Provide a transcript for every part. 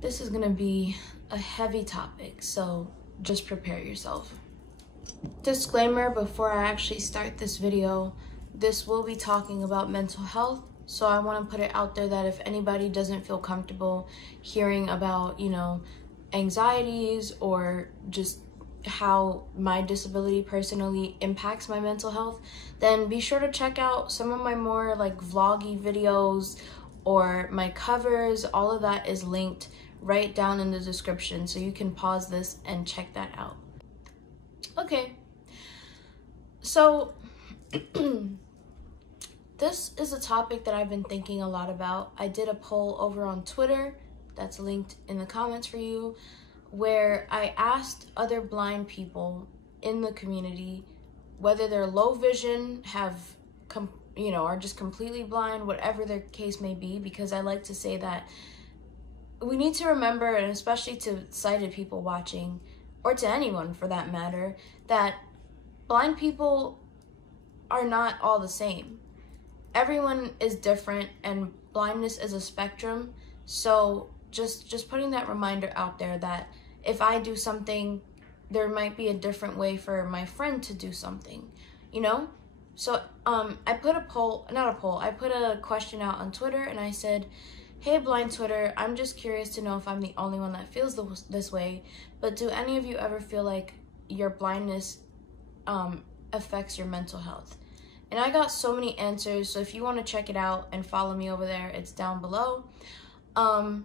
This is gonna be a heavy topic, so just prepare yourself. Disclaimer before I actually start this video, this will be talking about mental health, so I want to put it out there that if anybody doesn't feel comfortable hearing about, anxieties or just how my disability personally impacts my mental health, then be sure to check out some of my more like vloggy videos or my covers. All of that is linked right down in the description, so you can pause this and check that out. Okay, so this is a topic that I've been thinking a lot about. I did a poll over on Twitter that's linked in the comments for you, where I asked other blind people in the community whether they're low vision, are just completely blind, whatever their case may be, because I like to say that we need to remember, and especially to sighted people watching, or to anyone for that matter, that blind people are not all the same. Everyone is different, and blindness is a spectrum. So just putting that reminder out there that if I do something, there might be a different way for my friend to do something, So I put I put a question out on Twitter, and I said, hey, blind Twitter, I'm just curious to know if I'm the only one that feels this way, but do any of you ever feel like your blindness affects your mental health? And I got so many answers, so if you want to check it out and follow me over there, it's down below. And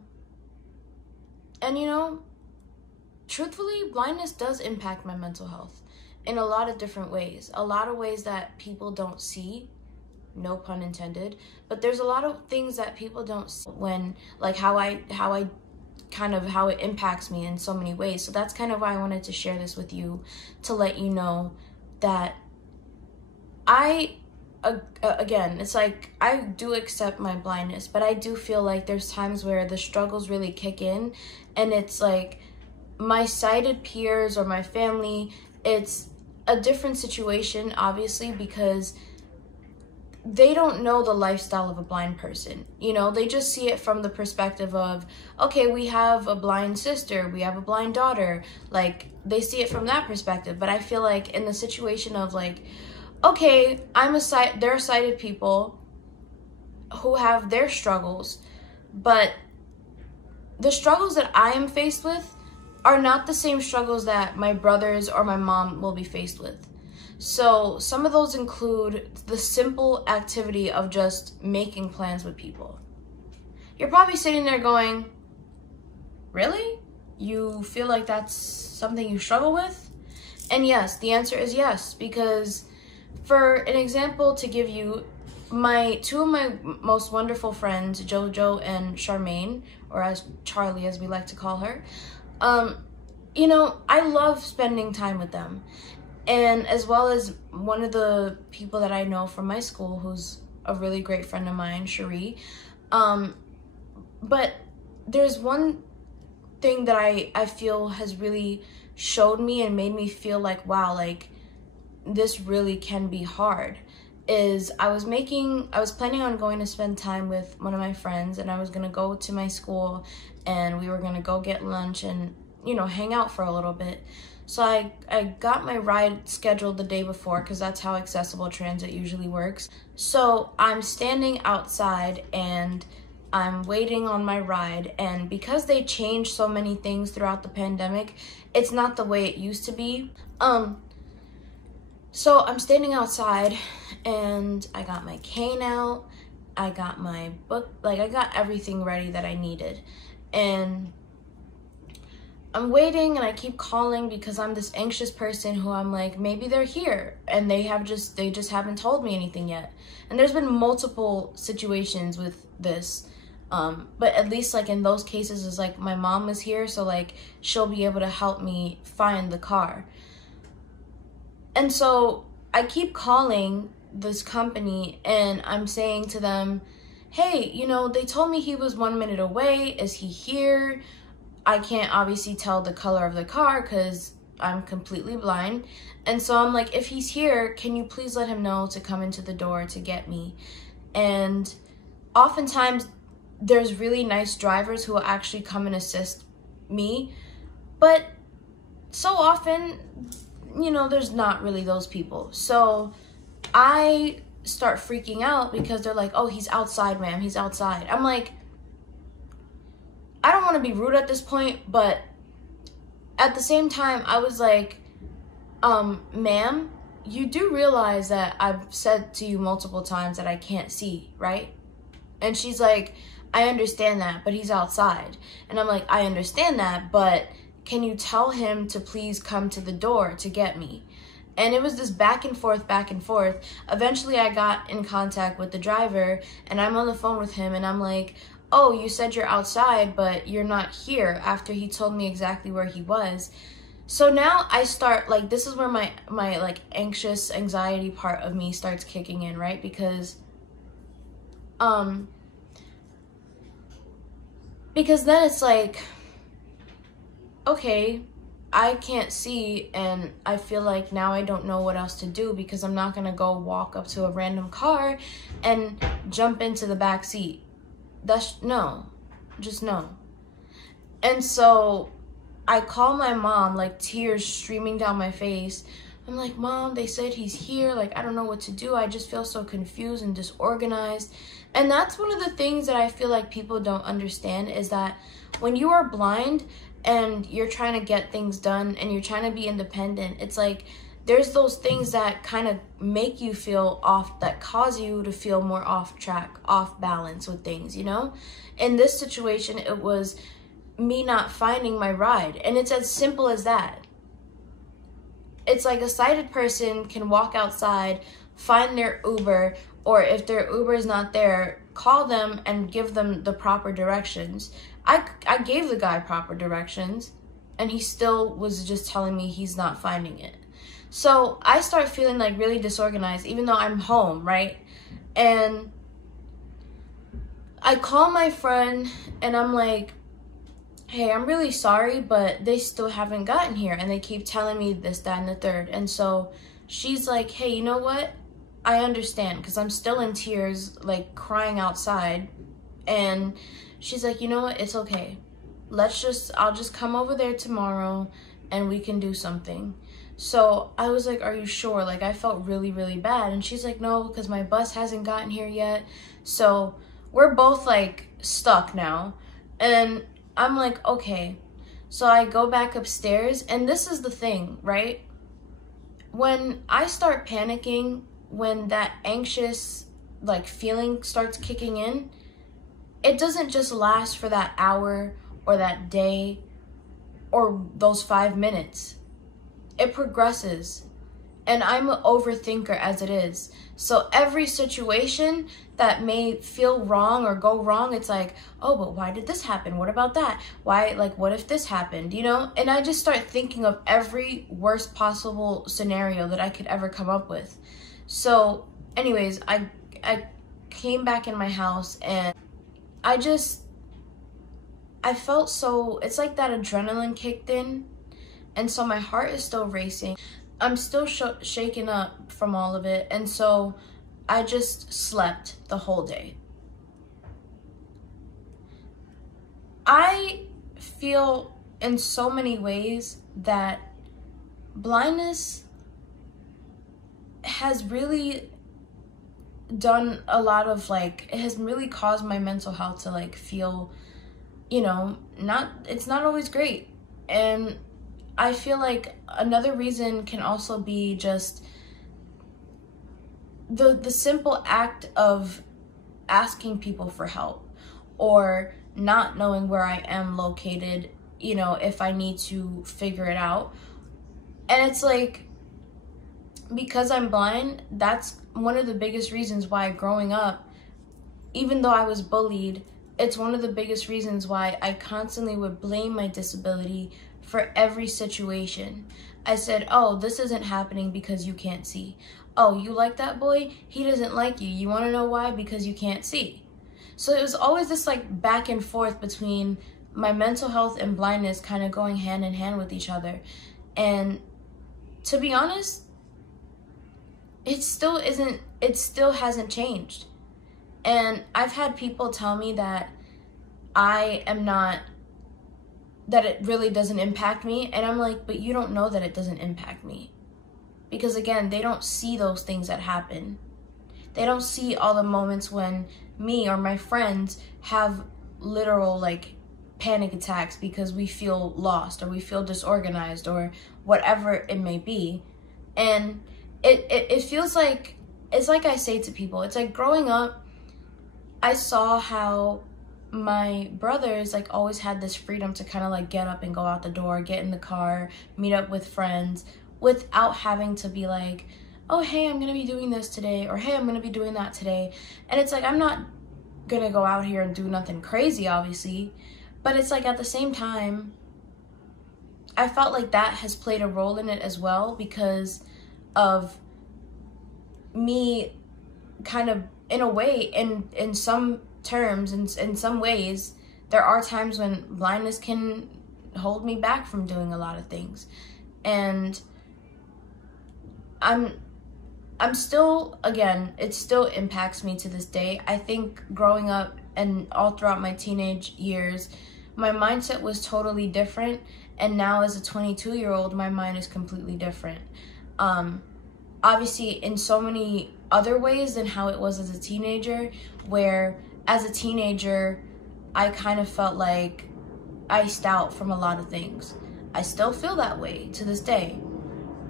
truthfully, blindness does impact my mental health in a lot of different ways. A lot of ways that people don't see, no pun intended, but there's a lot of things that people don't see when, like how it impacts me in so many ways. So that's kind of why I wanted to share this with you, to let you know that again, it's like I do accept my blindness, but I do feel like there's times where the struggles really kick in, and it's like my sighted peers or my family, it's a different situation, obviously, because they don't know the lifestyle of a blind person. They just see it from the perspective of, okay, we have a blind sister, we have a blind daughter. Like, they see it from that perspective. But I feel like in the situation of like, okay, there are sighted people who have their struggles, but the struggles that I am faced with are not the same struggles that my brothers or my mom will be faced with. So some of those include the simple activity of just making plans with people. You're probably sitting there going, really? You feel like that's something you struggle with? And yes, the answer is yes, because for an example to give you, two of my most wonderful friends, JoJo and Charmaine, or as Charlie as we like to call her, I love spending time with them. And as well as one of the people that I know from my school, who's a really great friend of mine, Cherie. But there's one thing that I feel has really showed me and made me feel like, wow, like this really can be hard, is I was planning on going to spend time with one of my friends, and I was going to go to my school, and we were going to go get lunch and, hang out for a little bit. So I got my ride scheduled the day before, because that's how accessible transit usually works. So I'm standing outside and I'm waiting on my ride, and because they changed so many things throughout the pandemic, it's not the way it used to be. So I'm standing outside, and I got my cane out, I got my book, like I got everything ready that I needed. And I'm waiting, and I keep calling because I'm this anxious person who I'm like, maybe they're here and they just haven't told me anything yet. And there's been multiple situations with this. But at least like in those cases, it's like my mom is here, so like she'll be able to help me find the car. And so I keep calling this company, and I'm saying to them, hey, they told me he was 1 minute away. Is he here? I can't obviously tell the color of the car because I'm completely blind. And so I'm like, if he's here, can you please let him know to come into the door to get me? And oftentimes there's really nice drivers who will actually come and assist me. But so often, you know, there's not really those people. So I start freaking out because they're like, oh, he's outside, ma'am, he's outside. I'm like, I don't want to be rude at this point, but at the same time, I was like, ma'am, you do realize that I've said to you multiple times that I can't see, right? And she's like, I understand that, but he's outside. And I'm like, I understand that, but can you tell him to please come to the door to get me? And it was this back and forth, back and forth. Eventually I got in contact with the driver, and I'm on the phone with him, and I'm like, oh, you said you're outside, but you're not here, after he told me exactly where he was. So now I start, like, this is where my like anxious anxiety part of me starts kicking in, right? Because then it's like, okay, I can't see, and I feel like now I don't know what else to do, because I'm not gonna go walk up to a random car and jump into the back seat. No, just no. And so I call my mom, like tears streaming down my face. I'm like, Mom, they said he's here. Like, I don't know what to do. I just feel so confused and disorganized. And that's one of the things that I feel like people don't understand, is that when you are blind and you're trying to get things done and you're trying to be independent, it's like there's those things that kind of make you feel off, that cause you to feel more off track, off balance with things, you know? In this situation, it was me not finding my ride. And it's as simple as that. It's like a sighted person can walk outside, find their Uber, or if their Uber is not there, call them and give them the proper directions. I gave the guy proper directions, and he still was just telling me he's not finding it. So I start feeling like really disorganized, even though I'm home, right? And I call my friend and I'm like, hey, I'm really sorry, but they still haven't gotten here. And they keep telling me this, that, and the third. And so she's like, hey, you know what? I understand, because I'm still in tears, like crying outside. And she's like, you know what? It's okay. I'll just come over there tomorrow and we can do something. So I was like, are you sure? Like, I felt really, really bad. And she's like, no, because my bus hasn't gotten here yet. So we're both like stuck now. And I'm like, okay. So I go back upstairs, and this is the thing, right? When I start panicking, when that anxious like feeling starts kicking in, it doesn't just last for that hour or that day or those 5 minutes. It progresses. And I'm an overthinker as it is. So every situation that may feel wrong or go wrong, it's like, oh, but why did this happen? What about that? Why, like, what if this happened, you know? And I just start thinking of every worst possible scenario that I could ever come up with. So anyways, I came back in my house, and I felt so, it's like that adrenaline kicked in. And so my heart is still racing. I'm still shaken up from all of it. And so I just slept the whole day. I feel in so many ways that blindness has really done a lot of, like, it has really caused my mental health to like feel, you know, it's not always great. And I feel like another reason can also be just the simple act of asking people for help, or not knowing where I am located, you know, if I need to figure it out. And it's like, because I'm blind, that's one of the biggest reasons why growing up, even though I was bullied, it's one of the biggest reasons why I constantly would blame my disability for every situation. I said, oh, this isn't happening because you can't see. Oh, you like that boy? He doesn't like you. You want to know why? Because you can't see. So it was always this like back and forth between my mental health and blindness kind of going hand in hand with each other. And to be honest, it still hasn't changed. And I've had people tell me that I am not, that it really doesn't impact me. And I'm like, but you don't know that it doesn't impact me. Because again, they don't see those things that happen. They don't see all the moments when me or my friends have literal like panic attacks because we feel lost or we feel disorganized or whatever it may be. And it feels like, it's like I say to people, it's like growing up, I saw how my brothers like always had this freedom to kind of like get up and go out the door, get in the car, meet up with friends without having to be like, oh, hey, I'm gonna be doing this today, or hey, I'm gonna be doing that today. And it's like, I'm not gonna go out here and do nothing crazy, obviously, but it's like at the same time, I felt like that has played a role in it as well, because of me kind of, in a way, in some terms, in some ways, there are times when blindness can hold me back from doing a lot of things. And I'm still, again, it still impacts me to this day. I think growing up and all throughout my teenage years, my mindset was totally different. And now as a 22-year-old, my mind is completely different. Obviously in so many other ways than how it was as a teenager, where as a teenager, I kind of felt like iced out from a lot of things. I still feel that way to this day.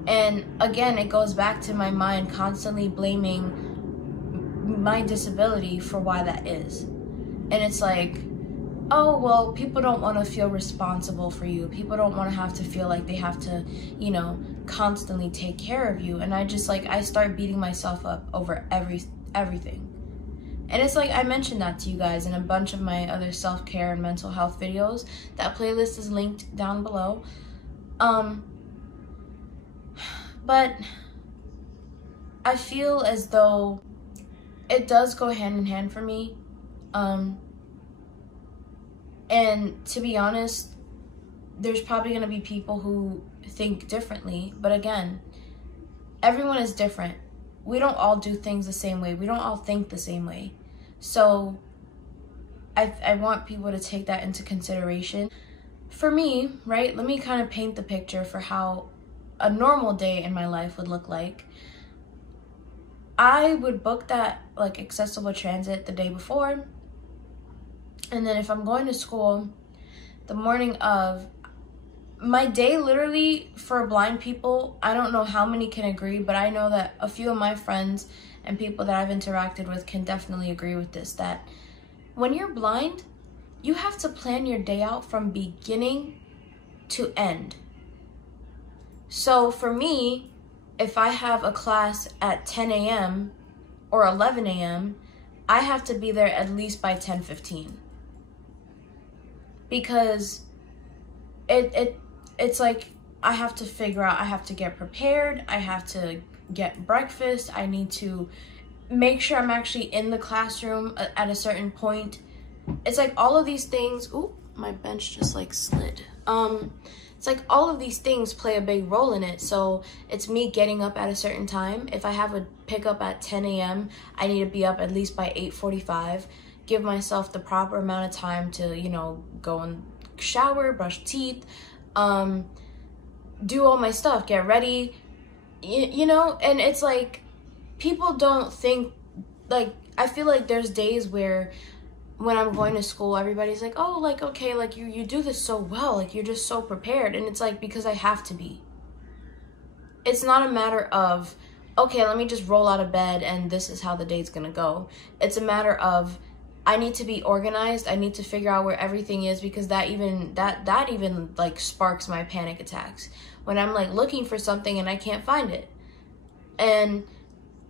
And again, it goes back to my mind constantly blaming my disability for why that is. And it's like, oh, well, people don't want to feel responsible for you. People don't want to have to feel like they have to, you know, constantly take care of you. And I just like, I start beating myself up over everything. And it's like, I mentioned that to you guys in a bunch of my other self-care and mental health videos. That playlist is linked down below. But I feel as though it does go hand in hand for me. And to be honest, there's probably going to be people who think differently. But again, everyone is different. We don't all do things the same way. We don't all think the same way. So I want people to take that into consideration. For me, right, let me kind of paint the picture for how a normal day in my life would look like. I would book that like accessible transit the day before. And then if I'm going to school, the morning of, my day literally for blind people, I don't know how many can agree, but I know that a few of my friends and people that I've interacted with can definitely agree with this, that when you're blind, you have to plan your day out from beginning to end. So for me, if I have a class at 10 a.m. or 11 a.m., I have to be there at least by 10:15. Because it's like, I have to figure out, I have to get prepared, I have to get breakfast, I need to make sure I'm actually in the classroom at a certain point. It's like all of these things, ooh, my bench just like slid. It's like all of these things play a big role in it. So it's me getting up at a certain time. If I have a pickup at 10 a.m., I need to be up at least by 8:45. Give myself the proper amount of time to, you know, go and shower, brush teeth, do all my stuff, get ready, you know. And it's like, people don't think, like, I feel like there's days where when I'm going to school, everybody's like, oh, like, okay, like, you do this so well, like, you're just so prepared. And it's like, because I have to be. It's not a matter of, okay, let me just roll out of bed and this is how the day's gonna go. It's a matter of, I need to be organized. I need to figure out where everything is, because that even like sparks my panic attacks when I'm like looking for something and I can't find it. And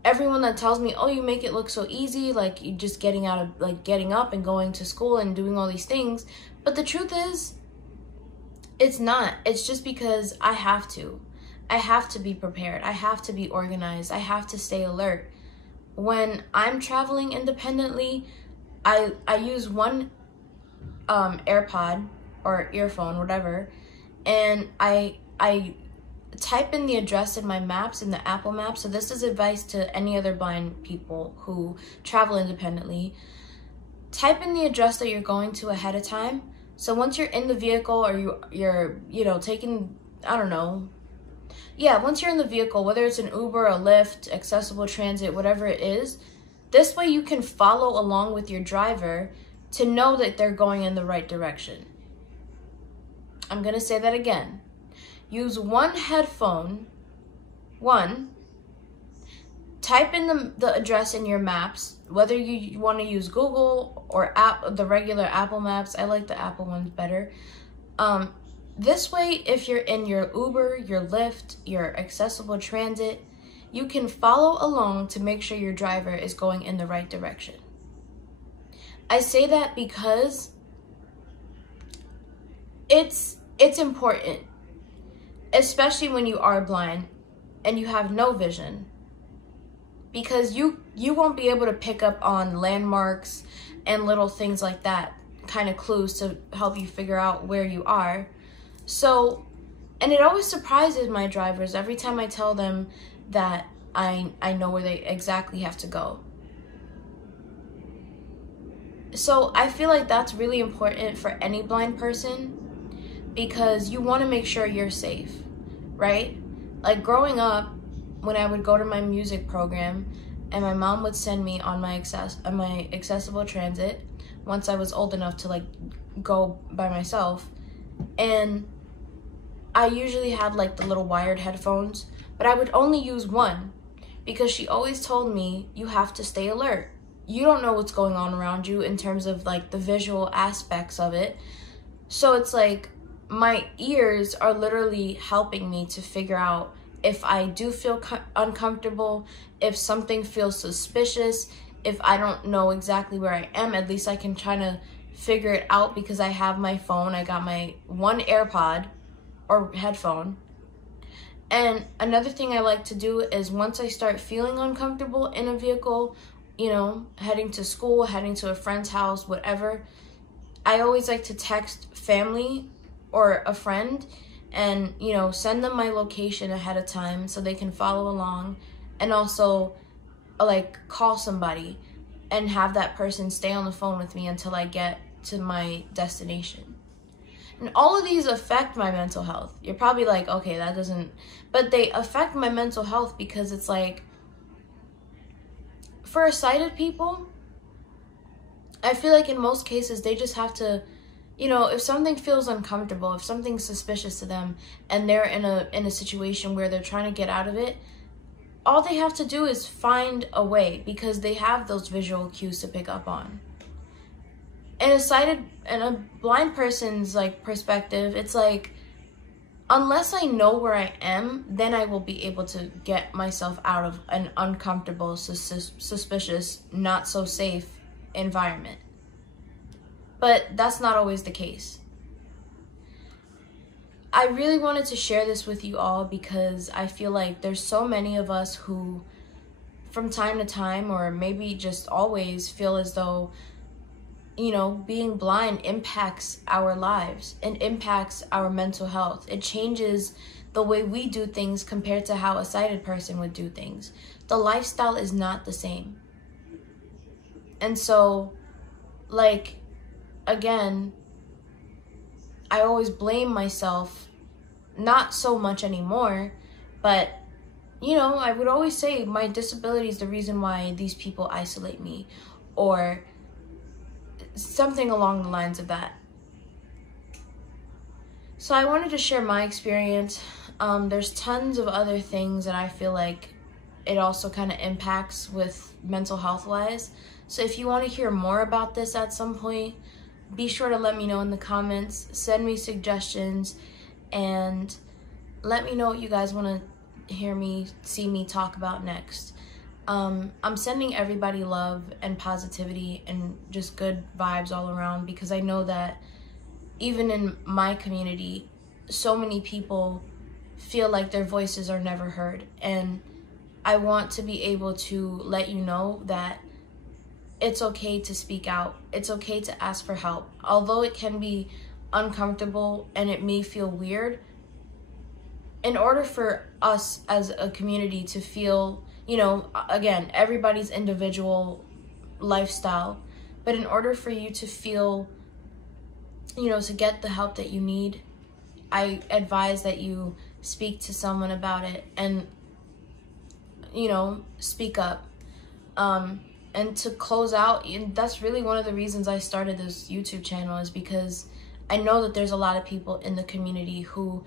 everyone that tells me, oh, you make it look so easy, like you just getting up and going to school and doing all these things. But the truth is, it's not. It's just because I have to. I have to be prepared. I have to be organized. I have to stay alert. When I'm traveling independently, I use one AirPod or earphone, whatever, and I type in the address in my maps, in the Apple Maps. So this is advice to any other blind people who travel independently. type in the address that you're going to ahead of time. So once you're in the vehicle, or you're taking, I don't know. Yeah, once you're in the vehicle, whether it's an Uber, a Lyft, accessible transit, whatever it is, this way you can follow along with your driver to know that they're going in the right direction. I'm going to say that again. Use one headphone, type in the address in your maps, whether you want to use Google or the regular Apple Maps. I like the Apple ones better. This way, if you're in your Uber, your Lyft, your accessible transit, you can follow along to make sure your driver is going in the right direction. I say that because it's important, especially when you are blind and you have no vision, because you won't be able to pick up on landmarks and little things like that, kind of clues to help you figure out where you are. So, and it always surprises my drivers every time I tell them that I know where they exactly have to go. So I feel like that's really important for any blind person, because you want to make sure you're safe, right? Like growing up, when I would go to my music program and my mom would send me on my accessible transit once I was old enough to like go by myself, and I usually had like the little wired headphones, but I would only use one because she always told me you have to stay alert. You don't know what's going on around you in terms of like the visual aspects of it. So it's like my ears are literally helping me to figure out if I do feel uncomfortable, if something feels suspicious, if I don't know exactly where I am. At least I can try to figure it out because I have my phone. I got my one AirPod or headphone. And another thing I like to do is once I start feeling uncomfortable in a vehicle, heading to school, heading to a friend's house, whatever, I always like to text family or a friend and, send them my location ahead of time so they can follow along, and also like call somebody and have that person stay on the phone with me until I get to my destination. And all of these affect my mental health. You're probably like, okay, that doesn't, but they affect my mental health because it's like, for sighted people, I feel like in most cases they just have to, if something feels uncomfortable, if something's suspicious to them and they're in a situation where they're trying to get out of it, all they have to do is find a way, because they have those visual cues to pick up on. And a blind person's like perspective, it's like, unless I know where I am, then I will be able to get myself out of an uncomfortable, suspicious, not so safe environment. But that's not always the case. I really wanted to share this with you all because I feel like there's so many of us who, from time to time, or maybe just always, feel as though, being blind impacts our lives and impacts our mental health. It changes the way we do things compared to how a sighted person would do things. The lifestyle is not the same. And so, like, again, I always blame myself, not so much anymore, but, I would always say my disability is the reason why these people isolate me, or something along the lines of that. So I wanted to share my experience. There's tons of other things that I feel like it also kind of impacts with mental health wise. So if you want to hear more about this at some point, be sure to let me know in the comments, send me suggestions, and let me know what you guys want to see me talk about next. I'm sending everybody love and positivity and just good vibes all around, because I know that even in my community, so many people feel like their voices are never heard. And I want to be able to let you know that it's okay to speak out. It's okay to ask for help. Although it can be uncomfortable and it may feel weird, in order for us as a community to feel, again, everybody's individual lifestyle, But in order for you to feel, you know, to get the help that you need, I advise that you speak to someone about it and, you know, speak up. And to close out, that's really one of the reasons I started this YouTube channel, is because I know that there's a lot of people in the community who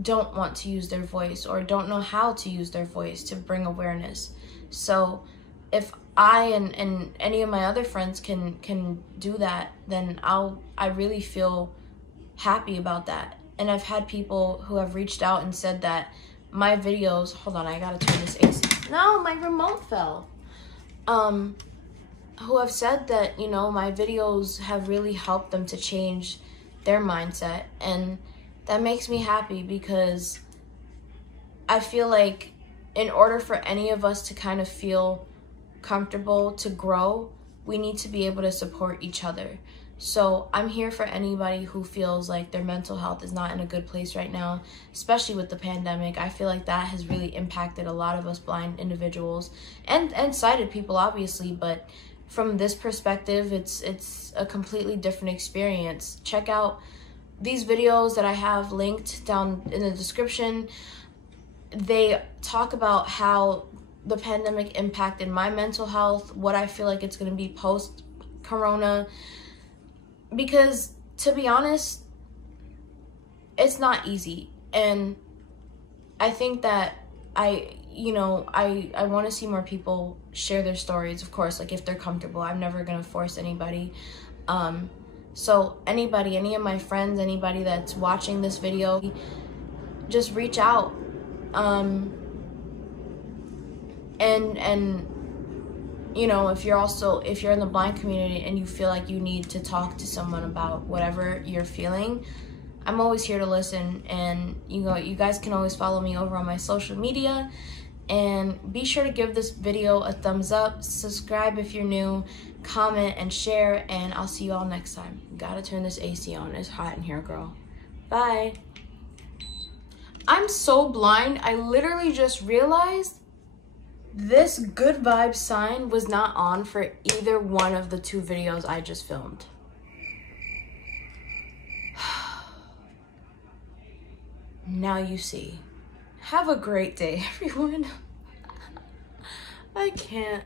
don't want to use their voice or don't know how to use their voice to bring awareness. So if I and any of my other friends can do that, then I really feel happy about that. And I've had people who have reached out and said that my videos, hold on, I gotta turn this AC. No, my remote fell. Who have said that, you know, my videos have really helped them to change their mindset. And that makes me happy, because I feel like in order for any of us to kind of feel comfortable to grow, we need to be able to support each other. So I'm here for anybody who feels like their mental health is not in a good place right now, especially with the pandemic. I feel like that has really impacted a lot of us blind individuals and sighted people, obviously, but from this perspective, it's a completely different experience. Check out these videos that I have linked down in the description. They talk about how the pandemic impacted my mental health, what I feel like it's going to be post-corona. Because, to be honest, it's not easy. And I think that I want to see more people share their stories, of course, like if they're comfortable. I'm never going to force anybody. So anybody, any of my friends, anybody that's watching this video, just reach out. And you know, if you're in the blind community and you feel like you need to talk to someone about whatever you're feeling, I'm always here to listen. And you guys can always follow me over on my social media, and be sure to give this video a thumbs up, subscribe if you're new, comment and share, and I'll see you all next time. Gotta turn this AC on, it's hot in here, girl. Bye. I'm so blind, I literally just realized this good vibe sign was not on for either one of the 2 videos I just filmed. Now you see. Have a great day, everyone. I can't.